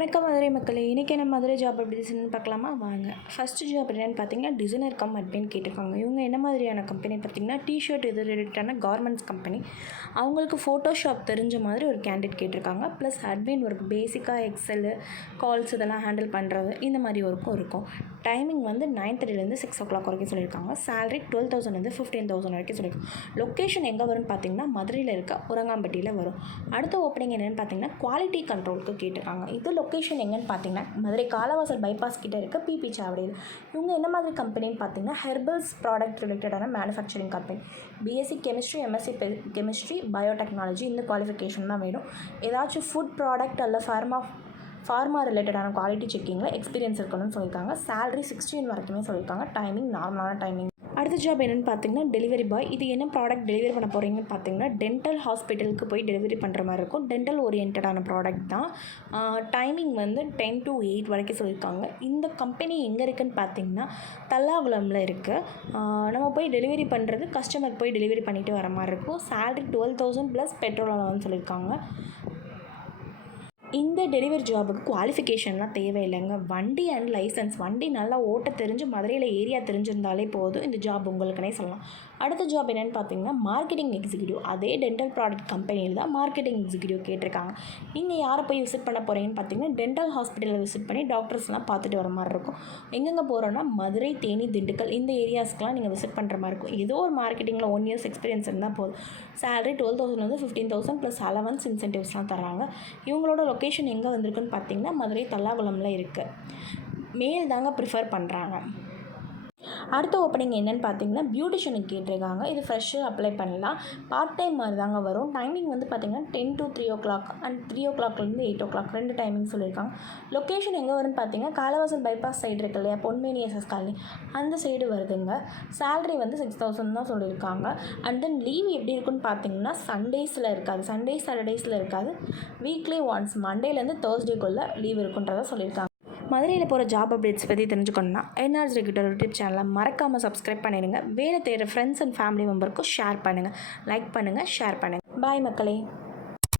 வணக்கம் மதுரை மக்களே இன்றைக்கி என்ன மதுரை ஜாப் எப்படி டிசைன் பார்க்கலாமா? வாங்க. ஃபஸ்ட்டு ஜாப் என்னென்னு பார்த்தீங்கன்னா டிசைனர் கம் அட்மின் கேட்டுக்காங்க இவங்க என்ன மாதிரியான கம்பெனி பார்த்தீங்கன்னா டிஷர்ட் இது ரிலேட்டடான கார்மெண்ட்ஸ் கம்பெனி அவங்களுக்கு ஃபோட்டோஷாப் தெரிஞ்ச மாதிரி ஒரு கேண்டிடேட் கேட்டிருக்காங்க. ப்ளஸ் அட்மின் ஒர்க் பேசிக்காக எக்ஸலு கால்ஸ் இதெல்லாம் ஹேண்டில் பண்ணுறது இந்த மாதிரி ஒர்க்கும் இருக்கும். டைமிங் வந்து நைன் தேர்ட்டிலேருந்து சிக்ஸ் ஓ கிளாக் வரைக்கும் சொல்லியிருக்காங்க. சேலரி டுவெல் தௌசண்ட்லேருந்து ஃபிஃப்டீன் தௌசண்ட் வரைக்கும் சொல்லியிருக்காங்க. லொக்கேஷன் எங்கே வரும்னு பார்த்தீங்கன்னா மதுரையில் இருக்க உரங்காம்பட்டியில் வரும். அடுத்த ஓப்பனிங் என்னென்னு பார்த்தீங்கன்னா குவாலிட்டி கண்ட்ரோலுக்கு கேட்டிருக்காங்க. இது லொக்கேஷன் எங்கன்னு பார்த்தீங்கன்னா மதுரை காலவாசல் பைபாஸ் கிட்டே இருக்க பிபி சாவடியில் இவங்க என்ன மாதிரி கம்பெனின்னு பார்த்தீங்கன்னா ஹெர்பல்ஸ் ப்ராடக்ட் ரிலேட்டடான manufacturing company BSc chemistry MSc chemistry biotechnology இந்த குவாலிஃபிகேஷன் தான் வேணும். ஏதாச்சும் ஃபுட் ப்ராடக்ட் அல்ல ஃபார்மா ஃபார்மா ரிலேட்டடான குவாலிட்டி செக்கிங்கில் எக்ஸ்பீரியன்ஸ் இருக்கணும்னு சொல்லியிருக்காங்க. சேலரி சிக்ஸ்டீன் வரைக்குமே சொல்லியிருக்காங்க. டைமிங் நார்மலான டைமிங் அடுத்த ஜாப் என்னென்னு பார்த்தீங்கன்னா டெலிவரி பாய் இது என்ன ப்ராடக்ட் டெலிவரி பண்ண போகிறீங்கன்னு பார்த்தீங்கன்னா டென்டல் ஹாஸ்பிட்டலுக்கு போய் டெலிவரி பண்ணுற மாதிரி இருக்கும். டென்டல் ஓரியன்டான ப்ராடக்ட் தான். டைமிங் வந்து டென் டு எயிட் வரைக்கும் சொல்லியிருக்காங்க. இந்த கம்பெனி எங்கே இருக்குதுன்னு பார்த்தீங்கன்னா தல்லாகுளமில் இருக்குது நம்ம போய் டெலிவரி பண்ணுறது கஸ்டமர் போய் டெலிவரி பண்ணிவிட்டு வர மாதிரி இருக்கும். Salary twelve thousand plus petrol allowance சொல்லியிருக்காங்க. இந்த டெலிவரி ஜாபுக்கு குவாலிஃபிகேஷன்லாம் தேவையில்லைங்க. வண்டி அண்ட் லைசன்ஸ் வண்டி நல்லா ஓட்ட தெரிஞ்சு மதுரையில் ஏரியா தெரிஞ்சிருந்தாலே போதும். இந்த ஜாப் உங்களுக்குனே சொல்லலாம். அடுத்த ஜாப் என்னென்னு பார்த்தீங்கன்னா மார்க்கெட்டிங் எக்ஸிக்யூட்டிவ் அதே டென்டல் ப்ராடக்ட் கம்பெனியில் தான் மார்க்கெட்டிங் எக்ஸிக்யூட்டிவ் கேட்டிருக்காங்க. நீங்கள் யாரை போய் விசிட் பண்ண போகிறீங்கன்னு பார்த்தீங்கன்னா டென்டல் ஹாஸ்பிட்டலில் விசிட் பண்ணி டாக்டர்ஸ்லாம் பார்த்துட்டு வர மாதிரி இருக்கும். எங்கெங்கே போகிறோன்னா மதுரை தேனி திண்டுக்கல் இந்த ஏரியாஸ்க்கெலாம் நீங்கள் விசிட் பண்ணுற மாதிரி இருக்கும். ஏதோ ஒரு மார்க்கெட்டிங்கில் ஒன் இயர்ஸ் எக்ஸ்பீரியன்ஸ் இருந்தால் போதும். சேலரி டுவெல் தௌசண்ட் வந்து ஃபிஃப்டீன் தௌசண்ட் ப்ளஸ் அலவன்ஸ் இன்சென்டிவ்ஸ்லாம் தராங்க இவங்களோட லொக்கேஷன் எங்கே வந்திருக்குன்னு பார்த்தீங்கன்னா மதுரை தல்லாகுளமில் இருக்குது மேல் தாங்க ப்ரிஃபர் பண்ணுறாங்க அடுத்த ஓப்பனிங் என்னென்னு பார்த்தீங்கன்னா பியூட்டிஷியனுக்கு கேட்டிருக்காங்க. இது ஃப்ரெஷ்ஷு அப்ளை பண்ணலாம். பார்ட் டைம் மாதிரி தாங்க வரும். டைமிங் வந்து பார்த்திங்கன்னா ten to three o'clock and three ஓ கிளாக்லேருந்து எயிட் ஓ கிளாக் ரெண்டு டைமிங் சொல்லியிருக்காங்க. லொக்கேஷன் எங்கே வரும்னு பார்த்தீங்கன்னா காலவாசல் பைபாஸ் சைடு இருக்கு இல்லையா? பொன்மேனி எஸ்எஸ் காலனி அந்த சைடு வருதுங்க. சேலரி வந்து சிக்ஸ் தௌசண்ட் தான் சொல்லியிருக்காங்க. அண்ட் தென் லீவ் எப்படி இருக்குன்னு பார்த்தீங்கன்னா சண்டேஸில் இருக்காது. சண்டே சாட்டர்டேஸில் இருக்காது. வீக்லி ஒன்ஸ் மண்டேலேருந்து தேர்ஸ்டேக்குள்ளே லீவ் இருக்குன்றதை சொல்லியிருக்காங்க. மதுரையில் போகிற ஜாப் அப்டேட்ஸ் பற்றி தெரிஞ்சுக்கணுன்னா என்ஆர்ஸ் ரெகுலர் யூடியூப் சேனலை மறக்காமல் சப்ஸ்கிரைப் பண்ணிடுங்க. வேலை தேடுற ஃப்ரெண்ட்ஸ் அண்ட் ஃபேமிலி மெம்பருக்கும் ஷேர் பண்ணுங்கள் லைக் பண்ணுங்கள் ஷேர் பண்ணுங்கள் பாய் மக்களே.